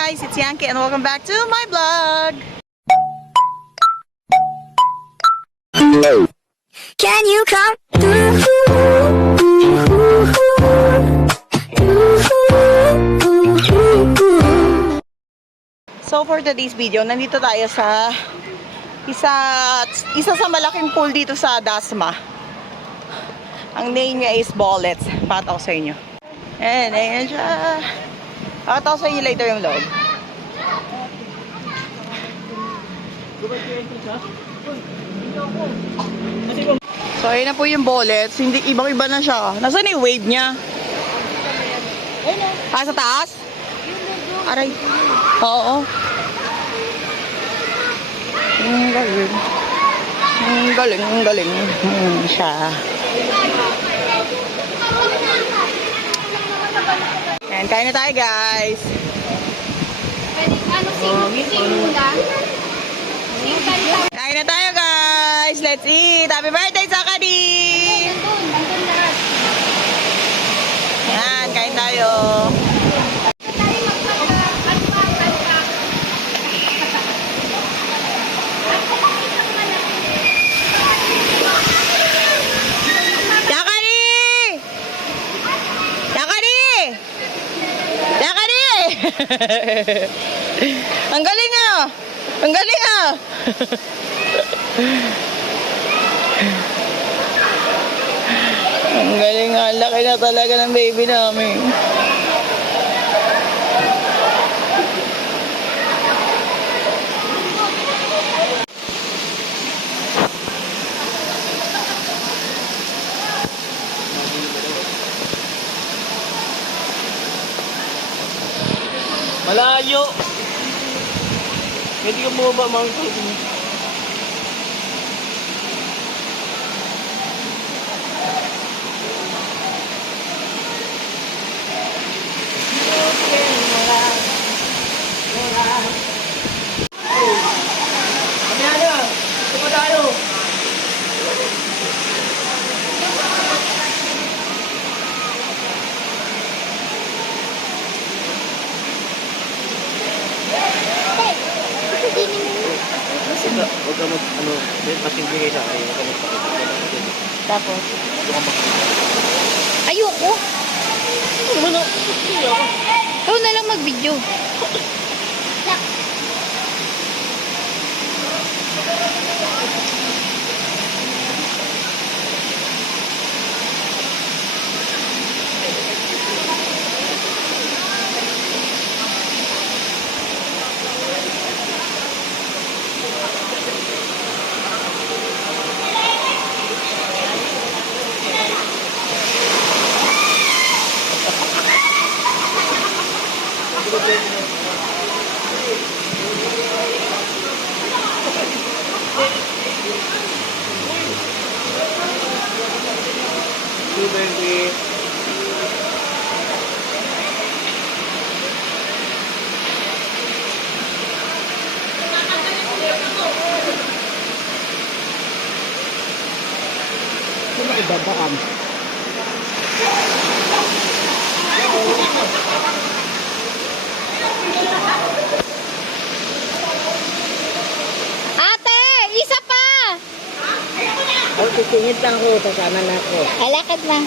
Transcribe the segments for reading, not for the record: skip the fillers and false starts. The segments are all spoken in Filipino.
guys, it's Yankee and welcome back to my vlog. Can you come through? So for today's video, nandito tayo sa isa sa malaking pool dito sa Dasma. Ang name niya is Bullets. Pakita ko sa inyo. Ayan siya. Pakita ko sa inyo later yung loob. So ayun na po yung Bullets. Hindi, ibang-iba na siya. Nasaan yung wave niya? Sa taas? Aray. Oo. Ang galing. Ang galing, ang galing. Siya. Ayan, kain na tayo guys. Sing muna. Kain na tayo guys. Let's eat. Happy birthday sa Kadi. Nandun lahat. Ayan, kain tayo. Ang galing ah! Ang galing ah! Ang galing ah! Laki na talaga ng baby namin. Malayo. Hindi ka bumaba mga kalbin. Kamiyana, ito pa tayo. Huwag ka mag, masingbigay sa akin. Huwag ka magpakita. Tapos? Ayoko. Ano? Ikaw na lang mag-video. Ibabaan. Ate, isa pa! Titingin lang ako, sasama na ako. Alakad na.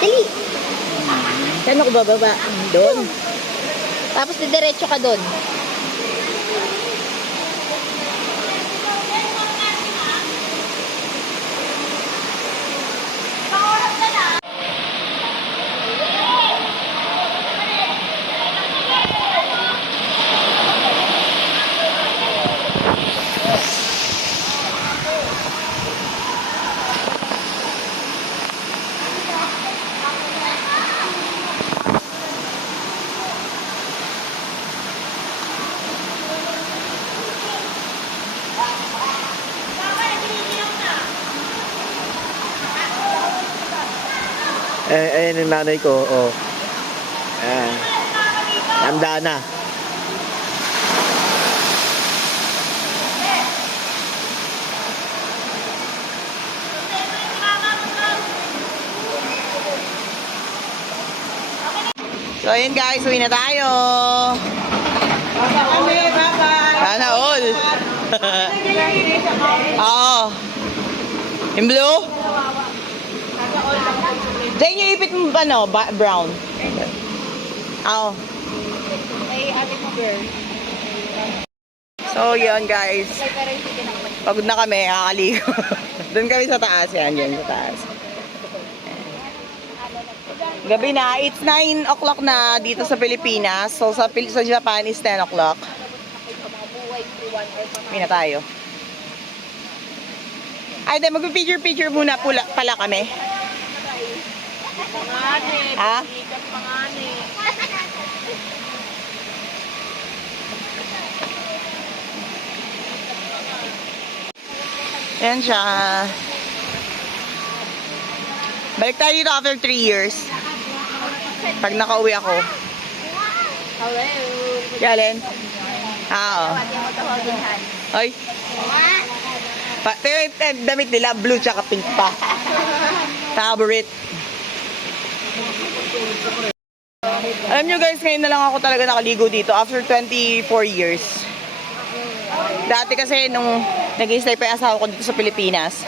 Dali. Saan ako bababa? Doon? Tapos didiretso ka doon. Ayan yung nanay ko, oh. Ayan. Tanda na. So ayun guys, uwi na tayo. Oo. Yung blue? Diyan yung ipit mo ano, brown. Oo. Ay, ate mo, girl. So, yun guys. Pagod na kami, kakaligo. Doon kami sa taas. Yan, sa taas. Gabi na. It's 9 o'clock na dito sa Pilipinas. So, sa Japan is 10 o'clock. Uwi na tayo. Ay, di, mag-picture muna pala kami. Ha? Yan siya. Balik tayo dito after 3 years. Pag nakauwi ako. Hello. Yalen? Oo. Ay. Pero yung damit nila, blue tsaka pink pa. Favorite. Alam nyo guys, ngayon na lang ako talaga nakaligo dito after 24 years. Dati kasi nung nag-i-stay pa yung asawa ko dito sa Pilipinas,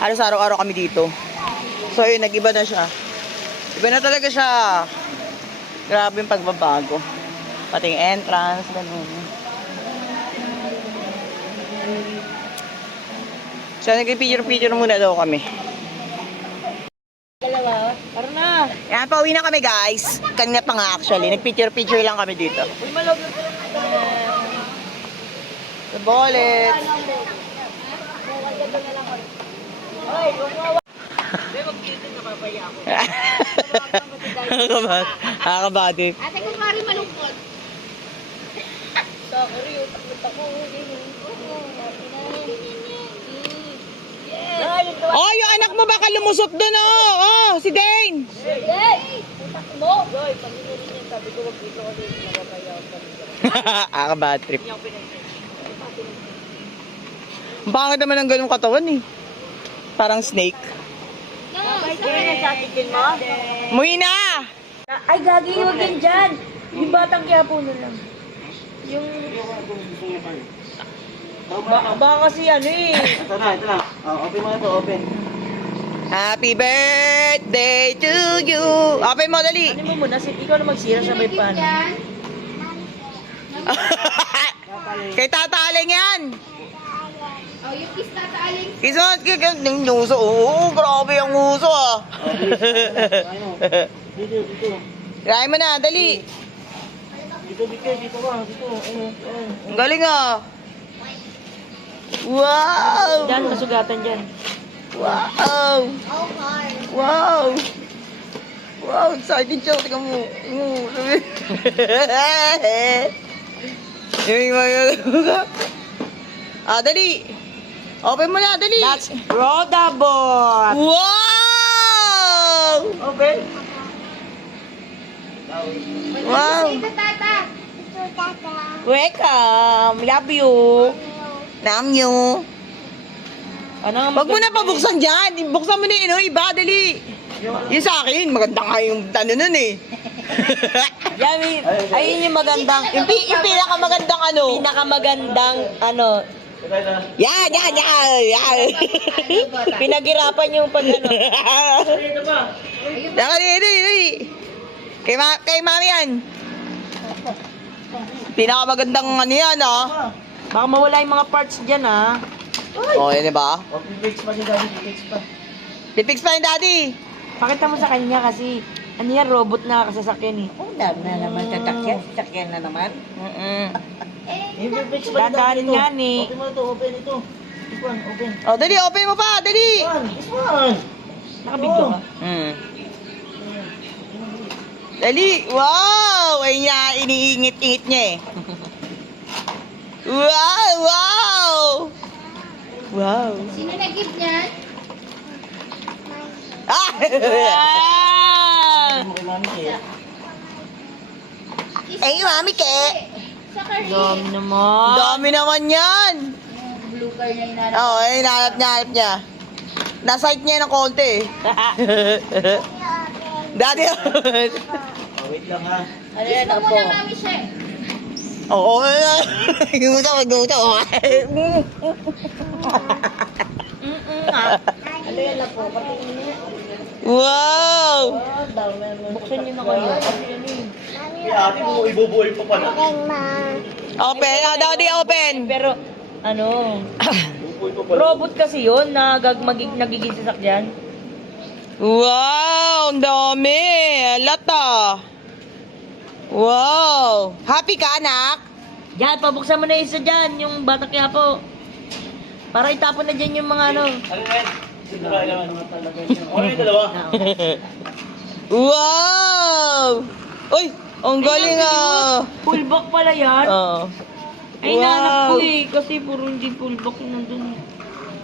halos araw-araw kami dito. So yun, nag-iba na siya. Iba na talaga siya. Grabe yung pagbabago. Pati yung entrance, ganun. So nag-picture muna daw kami. Dalawa. Tara na. Yan, pauwi na kami guys. Kanina pa nga actually. Nag-picture lang kami dito. Uy, malog na The bullets. Nakakabati. Ate ko pari malungkot. Sorry, utak ako. Oh, yung anak mo baka lumusot doon, oh. Oh, si Dane. Utak mo. Sabi ko, wag dito kasi nakakaya ako. Bad trip. Ang pangit naman ng ganung katawan eh. Parang snake. Muwi na! Ay, gagi, huwag yan dyan. Yung batang Quiapo na lang. Yung... Baka kasi ano eh. Ito na. Open mo na ito, open. Happy birthday to you! Open mo, dali! Ano mo muna, ikaw na magsira sa may pan. Kay tataling yan! Oh, yung kiss tataaling. Kisot, yung uso. Oo, grabe yung uso ah. Dito. Try mo na, dali. Dito ka. Ang galing ah. Wow! Dyan, masugatan dyan. Wow! Wow! Wow, excited siya. Tingnan mo. Dali. Open mo na, dali. That's Roda Boy. Wow! Open. Wow! Welcome. Love you. Namyo. Ano nga Wag mo na pabuksan dyan. Buksan mo na yung iba, dali. Yung sa akin, maganda nga yung ano nun eh. Ayun yung magandang, yung pinakamagandang ano. pinakamagandang ano, Yan. pinaghirapan yung pag ano. Dito ba? Dali. Kay mami yan. Pinakamagandang ano yan, ah. Baka mawala yung mga parts dyan ah. O, yun ba? Pipix pa din daddy, pipix pa. Pipix pa yung daddy. Pakita mo sa kanya kasi, ano yan, robot na kasasakyan eh. Na naman sasakyan na naman. Yung pipix pa din Dadaanin daddy nga ito. ni. Open mo ito, open ito. This one, open. O, dali, open mo pa, dali. This one. Nakabidyo ka. Dali. Wow! Ay niya, iniingit-ingit niya eh. Wow! Sino nag-gift niyan? Ah! Mo kay mami eh. Ay, mami ke. Sa career. Dami naman. Dami naman yan. Blue car niya yung Oo, oh, hinahanap niya. Nasight niya ng konti eh. Daddy. Oh, wait lang ha. Ano yan ako? Mami siya. Oo. Gusto. Ano yan na po? Patingin niya. Wow! Buksan niyo na kayo. Kasi ano eh. Ate mo, ibubuhay pa pala. Open. Daddy, open. Pero, ano, Ibubuhay pa pala. robot kasi yun na nagiging sasakyan. Wow! Ang dami! Lata! Wow! Happy ka, anak? Yan, pabuksan mo na isa dyan, yung bata kaya po. Para itapon na dyan yung mga ano. Ano yan? Sinara naman. Ano yung dalawa? Wow! Uy! Ang galing ah! Full back pala yan. Oo. Ay, nahanap ko eh. Kasi puro hindi full back yung nandun.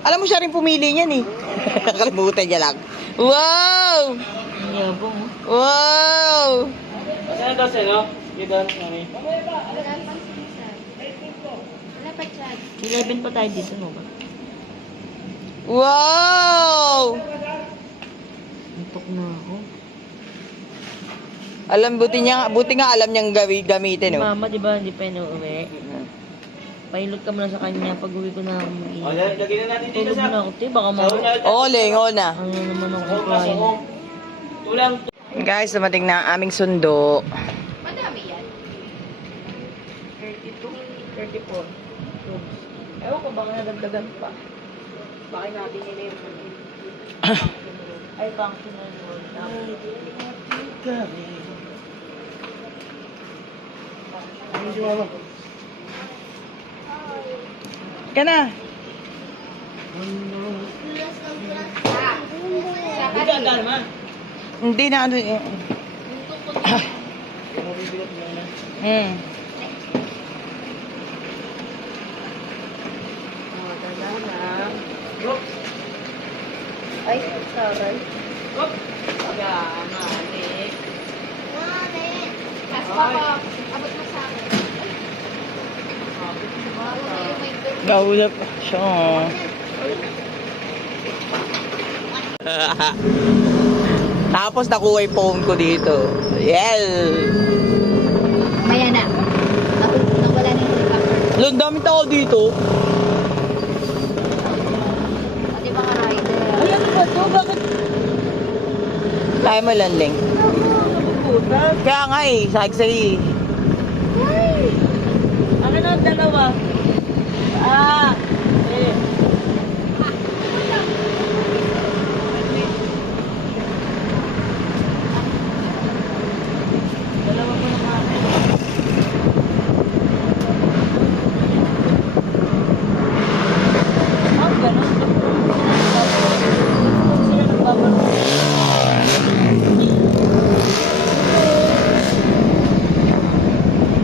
Alam mo siya rin pumili niyan eh. Nakalimutan niya lang. Wow! Ang yabong. Oh. Wow! Saan daw sa'yo? Yung doon, mami. 11 pa tayo dito, no ba? Wow! Antok na ako. Buti nga alam niyang gamitin, Si no? mama, di ba, hindi pa inuuwi. Pailot ka muna sa kanya pag uwi ko na ako O, mag-iingat. lagyan na natin dito Tulog sa... na ako, te. Baka Sahod na. Oling, na. ano naman ako Sahod na, kain. sahod. Tulang. Guys, dumating na ang aming sundo. 32, 34. Ewan ko, baka nadagdagan pa. Baka natin nila yung ay, bang sinunod. Ano si mama? Ka na. Hindi ka agad, ma. Hindi na ano eh. Hmm. Ay, saray. Hop. Yan, malik. Gaulap siya. Tapos nakuha yung phone ko dito. Yes! Ayan na. Nawala na yung helicopter. Ang daming tao dito. Pati mga rider. Ay, ano ba ito? Bakit Kaya mo landing. nabubutas? Kaya nga eh, sa'yo Ano na ang dalawa? Ah! Eh. Dalawa ko naman. Ah, ganun. Sila nagbabalo.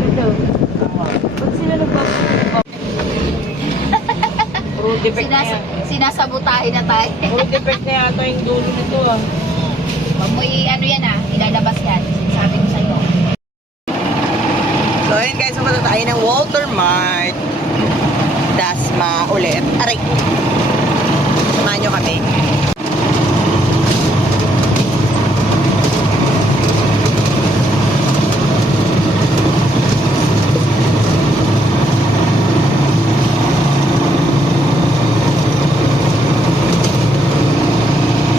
Ito. Ba't sila nagbabalo? Puro defect na yan. Sinasabotahe na tayo. Puro defect na yata yung dulo nito ah. Huwag mo ano yan ilalabas yan. Sabi ko sa'yo. So ayun guys, pumunta tayo ng Walter Mart. Dasma ulit. Aray! Samahan nyo kami.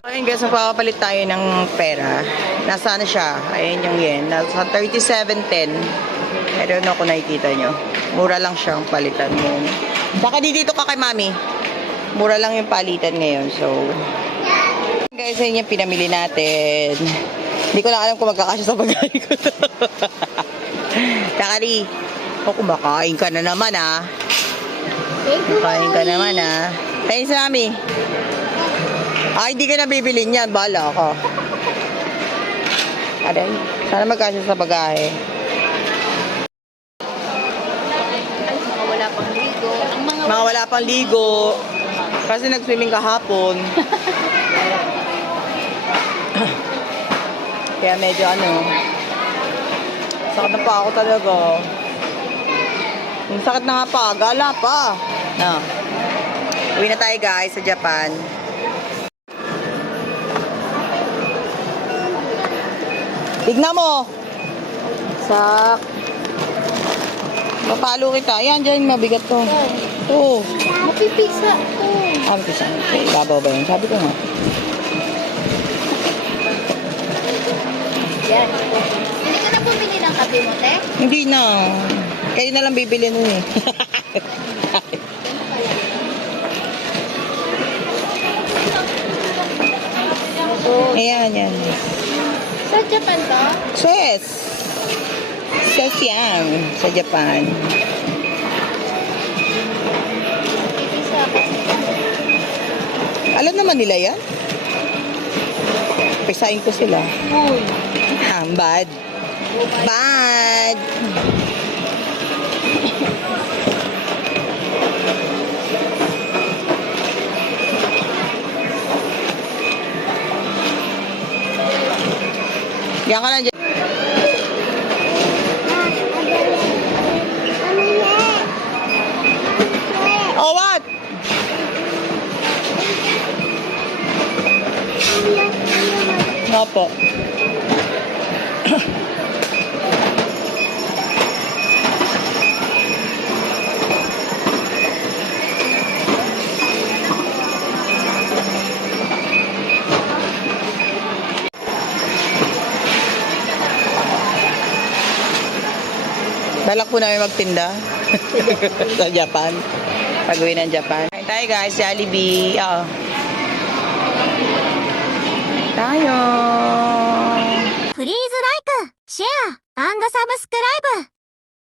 Ayun guys, magpapalit tayo ng pera. Nasaan na siya? Ayun yung yen. Nasa 37.10. I don't know kung nakikita nyo. Mura lang siyang palitan ngayon. Baka dito ka kay mami. Mura lang yung palitan ngayon. So, guys, ayun yung pinamili natin. Hindi ko lang alam kung magkakasya sa bagay ko. Takali. O, kumakain ka na naman ah. Kumakain ka naman ah. Ayun sa mami. Ay, hindi ka na bibilin yan. Bahala ka. Aray, sana magkasya sa bagahe. Ay, mga wala pang ligo. Ang mga Mga wala pang ligo. Kasi nag-swimming kahapon. Kaya medyo ano. Sakit na pa ako talaga. Yung sakit na nga pa. Gala pa. Na. Uwi na tayo guys sa Japan. Tignan mo. Sak. Papalo kita. Ayan, dyan, mabigat to. Ito. Mapipisa ko. Ah, mabigat. Okay, ibabaw ba yun? Sabi ko nga. Yan. Hindi ka na bumili ng kape mo, te? Hindi na. Kayo na lang bibili nun eh. Ayan, yan. Sa Japan to? Ses. Ses yan. Sa Japan. Pipisa ako. Alam naman nila yan. Pisain ko sila. Uy. Bad. Bad. Yan ka na dyan. Oh, what? Opo. Balak po namin magtinda sa Japan. Pag-uwi ng Japan. Kain tayo guys, Jollibee. Oo. Tayo. プリーズライク、シェア、サブスクライブ